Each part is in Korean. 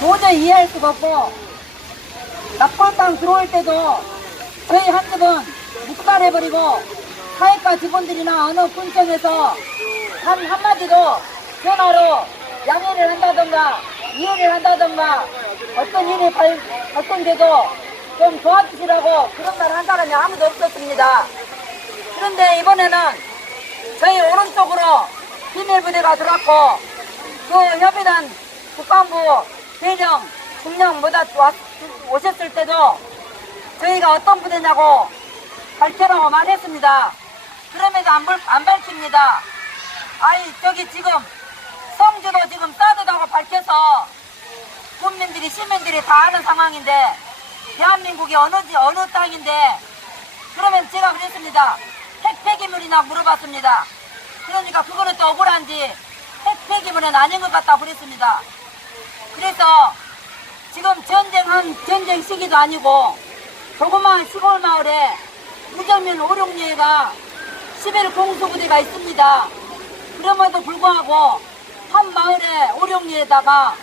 도저히 이해할 수가 없고, 납골당 들어올 때도 저희 한쪽은 묵살해버리고 사회과 직원들이나 어느 군청에서 한마디로 전화로 양해를 한다던가 이해를 한다던가 어떤 일이 발생돼도 좀 도와주시라고 그런 말 한 사람이 아무도 없었습니다. 그런데 이번에는 저희 오른쪽으로 비밀부대가 들어왔고 그 협의단 국방부 대령 중령 모두 오셨을 때도 저희가 어떤 부대냐고 밝혀라고 말했습니다. 그럼에도 안 밝힙니다. 아니 저기 지금 성주도 지금 싸듯하고 밝혀서 국민들이 시민들이 다 아는 상황인데 대한민국이 어느 땅인데 그러면 제가 그랬습니다. 핵폐기물이나 물어봤습니다. 그러니까 그거는 또 억울한지 핵폐기물은 아닌 것 같다고 그랬습니다. 그래서 지금 전쟁 시기도 아니고 조그마한 시골 마을에 무정면 오룡리가 11 공수부대가 있습니다. 그럼에도 불구하고 한 마을에 오룡리에다가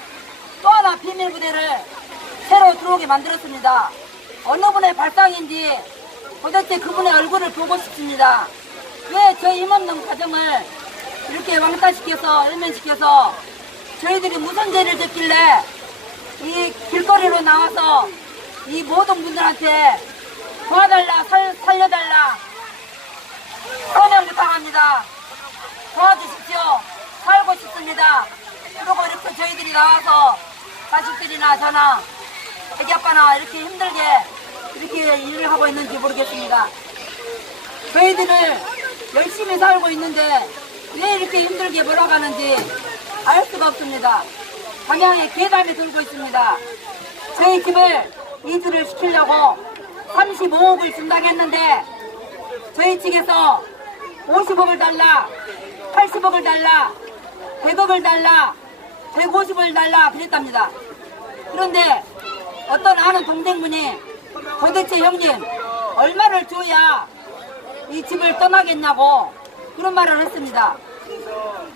또 하나 비밀부대를 새로 들어오게 만들었습니다. 어느 분의 발상인지 도대체 그분의 얼굴을 보고 싶습니다. 왜 저희 힘없는 가정을 이렇게 왕따시켜서 일면시켜서 저희들이 무슨 죄를 졌길래 이 길거리로 나와서 이 모든 분들한테 도와달라 살려달라 서명 부탁합니다. 도와주십시오. 살고 싶습니다. 그리고 이렇게 저희들이 나와서 자식들이나 저나 애기 아빠나 이렇게 힘들게 이렇게 일을 하고 있는지 모르겠습니다. 저희들을 열심히 살고 있는데 왜 이렇게 힘들게 몰아가는지 알 수가 없습니다. 방향에 괴담이 돌고 있습니다. 저희 집을 이주를 시키려고 35억을 준다고 했는데 저희 측에서 50억을 달라, 80억을 달라, 100억을 달라, 150억을 달라 그랬답니다. 그런데 어떤 아는 동생분이 도대체 형님 얼마를 줘야 이 집을 떠나겠냐고 그런 말을 했습니다.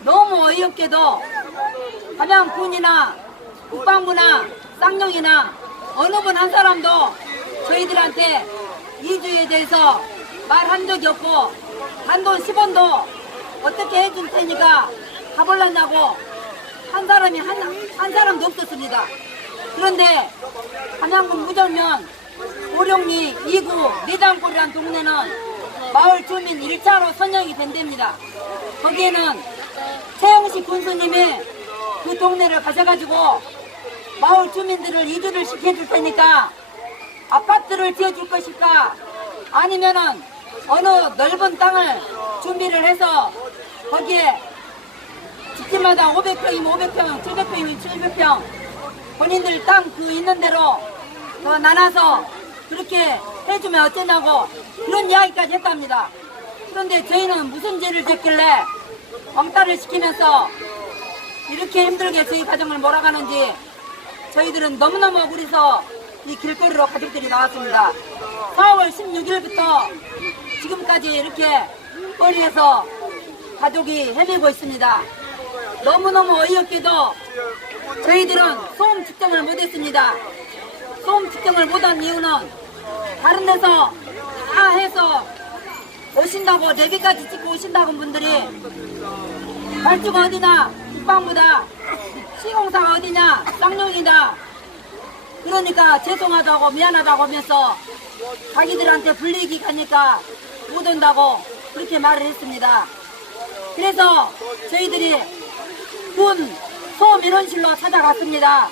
너무 어이없게도 함양군이나 국방부나 쌍용이나 어느 분 한 사람도 저희들한테 이주에 대해서 말한 적이 없고 단돈 10원도 어떻게 해줄 테니까 가볼랐냐고 한 사람이 한 사람도 없었습니다. 그런데 함양군 무정면 오룡리 2구 내장골이라는 동네는 마을 주민 1차로 선정이 된답니다. 거기에는 최영식 군수님이 그 동네를 가셔가지고 마을 주민들을 이주를 시켜줄 테니까 아파트를 지어줄 것일까 아니면은 어느 넓은 땅을 준비를 해서 거기에 집집마다 500평이면 500평, 700평이면 700평 본인들 땅 그 있는 대로 나눠서 그렇게 해주면 어쩌냐고 그런 이야기까지 했답니다. 그런데 저희는 무슨 죄를 졌길래 왕따를 시키면서 이렇게 힘들게 저희 가정을 몰아가는지 저희들은 너무너무 억울해서 이 길거리로 가족들이 나왔습니다. 4월 16일부터 지금까지 이렇게 거리에서 가족이 헤매고 있습니다. 너무너무 어이없게도 저희들은 소음 측정을 못했습니다. 소음 측정을 못한 이유는 다른 데서 다 해서 오신다고 4개까지 찍고 오신다고 분들이 발주가 어디냐 국방부다 시공사가 어디냐 쌍용이다 그러니까 죄송하다고 미안하다고 하면서 자기들한테 불리익이 가니까 못 온다고 그렇게 말을 했습니다. 그래서 저희들이 군 소민원실로 찾아갔습니다.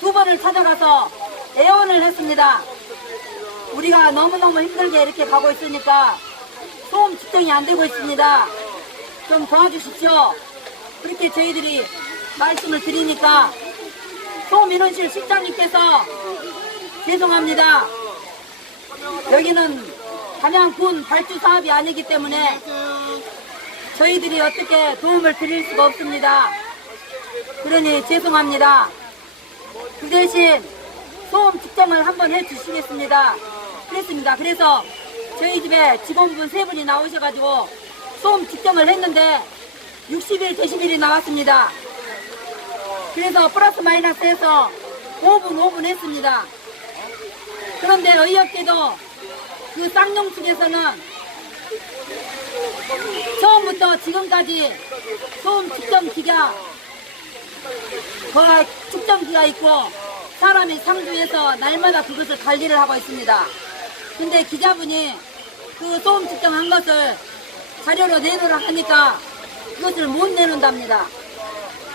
2번을 찾아가서 애원을 했습니다. 우리가 너무너무 힘들게 이렇게 가고 있으니까 소음 측정이 안 되고 있습니다. 좀 도와주십시오. 그렇게 저희들이 말씀을 드리니까 소민원실 실장님께서 죄송합니다. 여기는 함양군 발주 사업이 아니기 때문에 저희들이 어떻게 도움을 드릴 수가 없습니다. 그러니 죄송합니다. 그 대신 소음 측정을 한번 해주시겠습니다. 그랬습니다. 그래서 저희 집에 직원분 3분이 나오셔가지고 소음 측정을 했는데 61데시벨이 나왔습니다. 그래서 플러스 마이너스 해서 5분 했습니다. 그런데 어이없게도 그 쌍용 측에서는 처음부터 지금까지 소음 측정기가 측정기가 있고 사람이 상주해서 날마다 그것을 관리를 하고 있습니다. 근데 기자분이 그 소음 측정한 것을 자료로 내놓으라 하니까 그것을 못 내놓는답니다.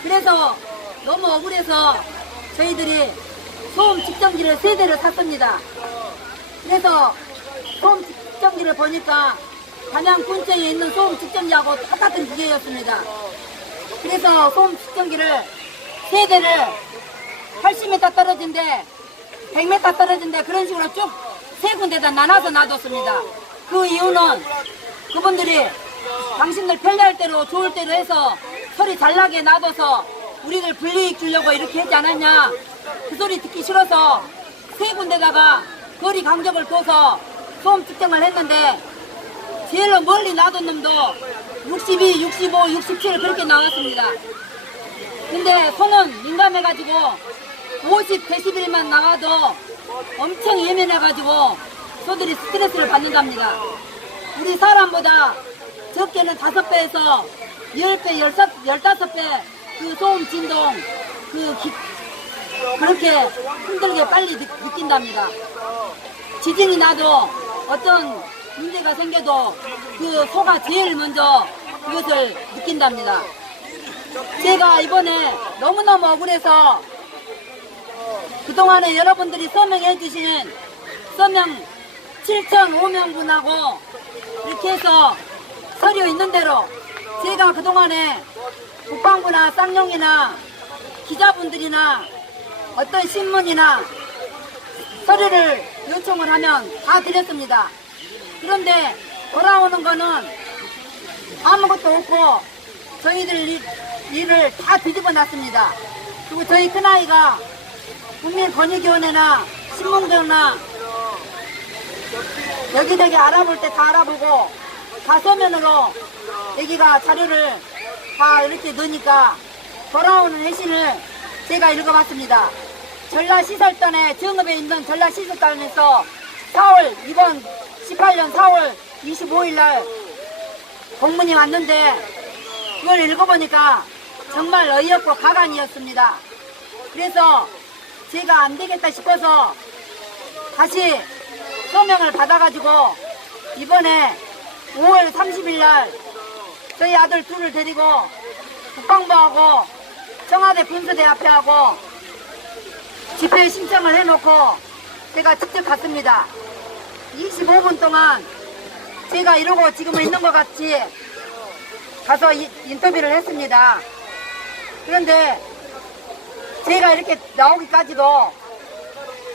그래서 너무 억울해서 저희들이 소음 측정기를 3대를 샀습니다. 그래서 소음 측정기를 보니까 단양 근처에 있는 소음 측정기하고 똑같은 기계였습니다. 그래서 소음 측정기를 3대를 80m 떨어진데 100m 떨어진데 그런 식으로 쭉 3군데다 나눠서 놔뒀습니다. 그 이유는 그분들이 당신들 편리할 대로 좋을 대로 해서 소리 잘 나게 놔둬서 우리들 불이익 주려고 이렇게 했지 않았냐. 그 소리 듣기 싫어서 3군데다가 거리 간격을 둬서 소음 측정을 했는데 제일로 멀리 놔둔 놈도 62, 65, 67 그렇게 나왔습니다. 근데 손은 민감해가지고 50데시벨만 나와도 엄청 예민해가지고 소들이 스트레스를 받는답니다. 우리 사람보다 적게는 5배에서 10배, 15배 그 소음 진동 그렇게 힘들게 빨리 느낀답니다. 지진이 나도 어떤 문제가 생겨도 그 소가 제일 먼저 그것을 느낀답니다. 제가 이번에 너무너무 억울해서 그동안에 여러분들이 서명해 주신 서명 7,005명분하고 이렇게 해서 서류 있는 대로 제가 그동안에 국방부나 쌍용이나 기자분들이나 어떤 신문이나 서류를 요청을 하면 다 드렸습니다. 그런데 돌아오는 거는 아무것도 없고 저희들 일을 다 뒤집어 놨습니다. 그리고 저희 큰아이가 국민권익위원회나 신문교나 여기저기 알아볼 때 다 알아보고 다 서면으로 여기가 자료를 다 이렇게 넣으니까 돌아오는 회신을 제가 읽어봤습니다. 전라시설단에 정읍에 있는 전라시설단에서 4월 이번 18년 4월 25일 날 공문이 왔는데 그걸 읽어보니까 정말 어이없고 가관이었습니다. 그래서 제가 안 되겠다 싶어서 다시 서명을 받아가지고 이번에 5월 30일 날 저희 아들 둘을 데리고 국방부하고 청와대 군수대 앞에 하고 집회 신청을 해놓고 제가 직접 갔습니다. 25분 동안 제가 이러고 지금 있는 것 같이 가서 인터뷰를 했습니다. 그런데 제가 이렇게 나오기까지도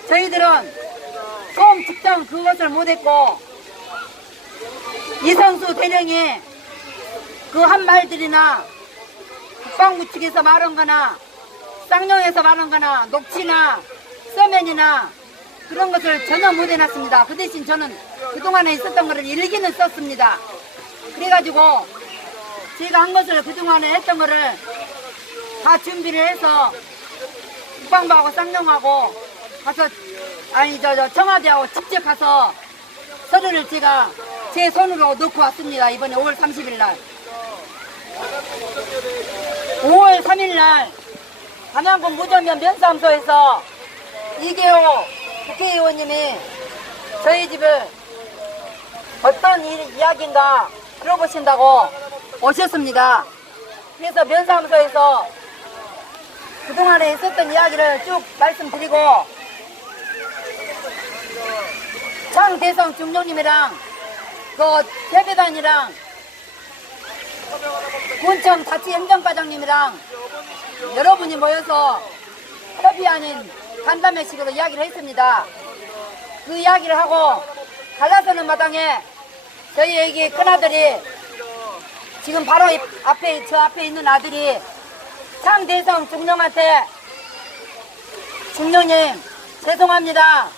저희들은 소음 측정 그것을 못했고 이선수 대령이 그 한 말들이나 국방부 측에서 말한 거나 쌍용에서 말한 거나 녹취나 서면이나 그런 것을 전혀 못 해놨습니다. 그 대신 저는 그동안에 있었던 거를 일기는 썼습니다. 그래가지고 제가 한 것을 그동안에 했던 거를 다 준비를 해서 국방부하고 쌍용하고 가서 청와대하고 직접 가서 서류를 제가 제 손으로 넣고 왔습니다. 이번에 5월 30일 날 5월 3일 날 단양군 무전면 면사무소에서 이계호 국회의원님이 저희 집을 어떤 이야기인가 들어보신다고 오셨습니다. 그래서 면사무소에서 그동안에 있었던 이야기를 쭉 말씀드리고 장대성 중령님이랑 그 대배단이랑 군청 자치행정과장님이랑 여러분이 모여서 협의 아닌 간담회식으로 이야기를 했습니다. 그 이야기를 하고 갈라서는 마당에 저희 애기 큰아들이 지금 바로 앞에 저 앞에 있는 아들이 장대성 중령한테 중령님 죄송합니다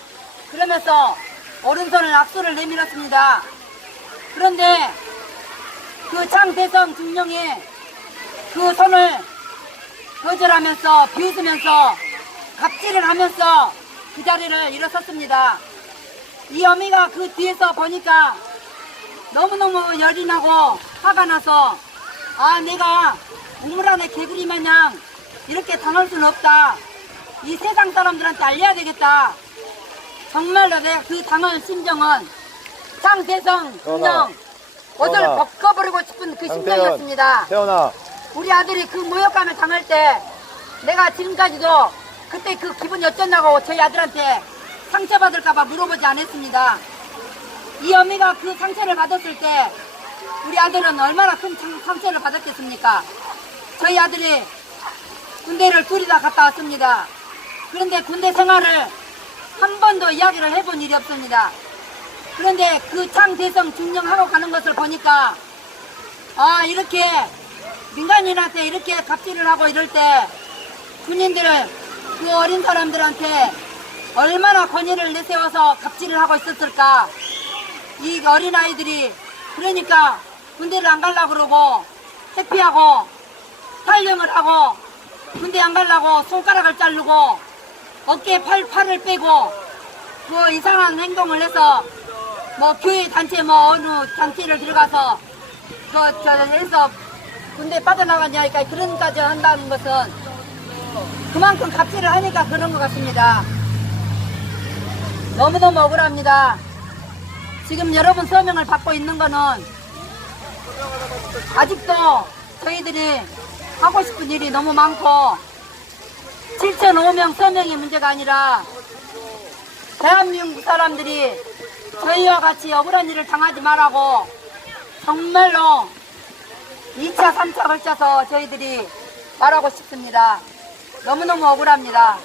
그러면서 오른손을 악수를 내밀었습니다. 그런데 그 장대성 중령이 그 손을 거절하면서 비웃으면서 갑질을 하면서 그 자리를 일어섰습니다. 이 어미가 그 뒤에서 보니까 너무너무 열이 나고 화가 나서 아 내가 우물 안에 개구리 마냥 이렇게 당할 수는 없다. 이 세상 사람들한테 알려야 되겠다. 정말로 내가 그 당할 심정은 장세성 분명 옷을 벗겨버리고 싶은 그 심정이었습니다. 태연아, 우리 아들이 그 모욕감을 당할 때 내가 지금까지도 그때 그 기분이 어땠냐고 저희 아들한테 상처받을까봐 물어보지 않았습니다. 이 어미가 그 상처를 받았을 때 우리 아들은 얼마나 큰 상처를 받았겠습니까? 저희 아들이 군대를 둘이 다 갔다 왔습니다. 그런데 군대 생활을 한 번도 이야기를 해본 일이 없습니다. 그런데 그 창대성 증명하고 가는 것을 보니까 아 이렇게 민간인한테 이렇게 갑질을 하고 이럴 때 군인들은 그 어린 사람들한테 얼마나 권위를 내세워서 갑질을 하고 있었을까. 이 어린아이들이 그러니까 군대를 안 가려고 그러고 회피하고 탈영을 하고 군대 안 가려고 손가락을 자르고 어깨에 팔을 빼고 그 이상한 행동을 해서 뭐 교회 단체 뭐 어느 단체를 들어가서 해서 군대 빠져나가냐 하니까 그런까지 한다는 것은 그만큼 갑질을 하니까 그런 것 같습니다. 너무너무 억울합니다. 지금 여러분 서명을 받고 있는 거는 아직도 저희들이 하고 싶은 일이 너무 많고 7,500명 서명이 문제가 아니라 대한민국 사람들이 저희와 같이 억울한 일을 당하지 말라고 정말로 2차, 3차 걸쳐서 저희들이 말하고 싶습니다. 너무너무 억울합니다.